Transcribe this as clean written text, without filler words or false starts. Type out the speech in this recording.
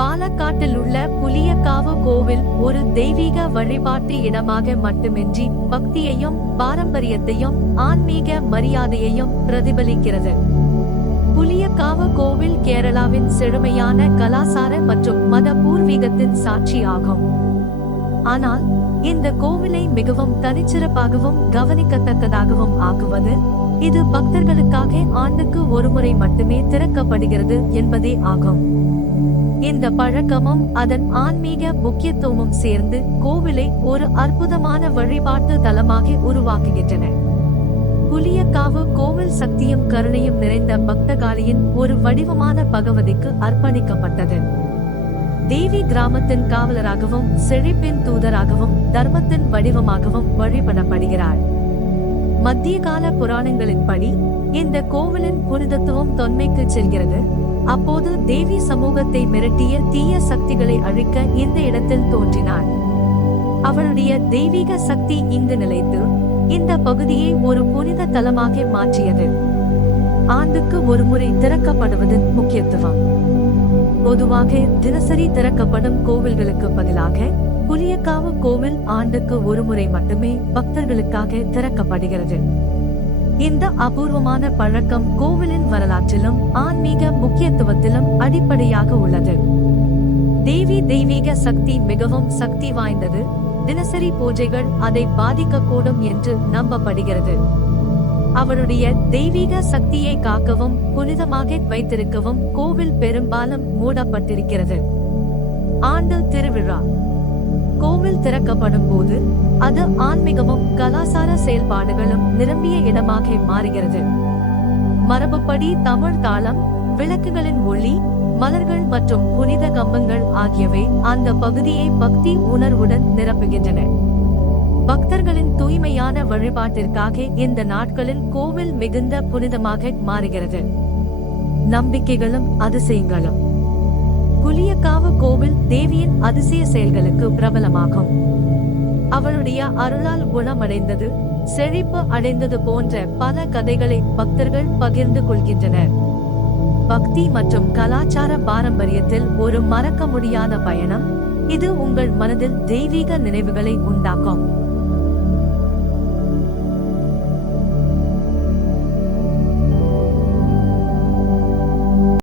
பாலக்காட்டில் உள்ள புலியக்காவு கோவில் ஒரு தெய்வீக வழிபாட்டு இடமாக மட்டுமின்றி பக்தியையும் பாரம்பரியத்தையும் ஆன்மீக மரியாதையையும் பிரதிபலிக்கிறது. புலியக்காவு கோவில் கேரளாவின் செழுமையான கலாசார மற்றும் மத பூர்வீகத்தின் சாட்சி ஆகும். ஆனால் இந்த கோவிலை மிகவும் தனிச்சிறப்பாகவும் கவனிக்கத்தக்கதாகவும் ஆக்குவது இது பக்தர்களுக்காக ஆண்டுக்கு ஒருமுறை மட்டுமே திறக்கப்படுகிறது என்பதே ஆகும். இந்த பழக்கமும் அதன் ஆன்மீக முக்கியத்துவமும் சேர்ந்து கோவிலை ஒரு அற்புதமான வழிபாட்டு தலமாக உருவாக்குகின்றன. புலியக்காவு கோவில் சக்தியும் கருணையும் நிறைந்த பக்தகாளியின் ஒரு வடிவமான பகவதிக்கு அர்ப்பணிக்கப்பட்டது. தேவி கிராமத்தின் காவலராகவும் செழிப்பின் தூதராகவும் தர்மத்தின் வடிவமாகவும் வழிபடப்படுகிறாள். மத்திய கால புராணங்களின்படி இந்த கோவிலின் புனிதத்துவம் தொன்மைக்கு செல்கிறது. அப்போது தேவி சமூகத்தை மிரட்டிய தீய சக்திகளை அழிக்க இந்த இடத்தில் தோன்றினாள். அவளுடைய தெய்வீக சக்தி இங்கு நிலைத்து இந்த பகுதியை ஒரு புனித தலமாக மாற்றியது. ஆண்டுக்கு ஒருமுறை திறக்கப்படுவதன் முக்கியத்துவம். பொதுவாக தினசரி திறக்கப்படும் கோவில்களுக்கு பதிலாக புலியக்காவு கோவில் ஆண்டுக்கு ஒருமுறை மட்டுமே பக்தர்களுக்காக திறக்கப்படுகிறது. இந்த அபூர்வமான பழக்கம் கோவிலின் வரலாற்றிலும் ஆன்மீக முக்கியத்துவத்திலும் அடிப்படையாக உள்ளது. தேவி தெய்வீக சக்தி மிகவும் சக்தி வாய்ந்தது. தினசரி பூஜைகள் அதை பாதிக்கக்கூடும் என்று நம்பப்படுகிறது. அவருடைய தெய்வீக சக்தியை காக்கவும் புனிதமாக வைத்திருக்கவும் கோவில் பெரும்பாலும் மூடப்பட்டிருக்கிறது. ஆண்டு திருவிழா. கோவில் திறக்கப்படும் போது அது ஆன்மீகமும் கலாசார செயல்பாடுகளும் நிரம்பிய இடமாக மாறுகிறது. மரபுப்படி தமிழ் தாளம், விளக்குகளின் ஒளி, மலர்கள் மற்றும் புனித கம்பங்கள் ஆகியவை அந்த பகுதியை பக்தி உணர்வுடன் நிரப்புகின்றன. பக்தர்களின் தூய்மையான வழிபாட்டிற்காக இந்த நாட்களில் கோவில் மிகுந்த புனிதமாக மாறுகிறது. நம்பிக்கைகளும் அதிசயங்களும். புலியக்காவு கோவில் தேவியின் அதிசய செயல்களுக்கு பிரபலமாகும். அவளுடைய அருளால் குணமடைந்தது, செழிப்பு அடைந்தது போன்ற பல கதைகளை பக்தர்கள் பகிர்ந்து கொள்கின்றனர். பக்தி மற்றும் கலாச்சார பாரம்பரியத்தில் ஒரு மறக்க முடியாத பயணம். இது உங்கள் மனதில் தெய்வீக நினைவுகளை உண்டாக்கும்.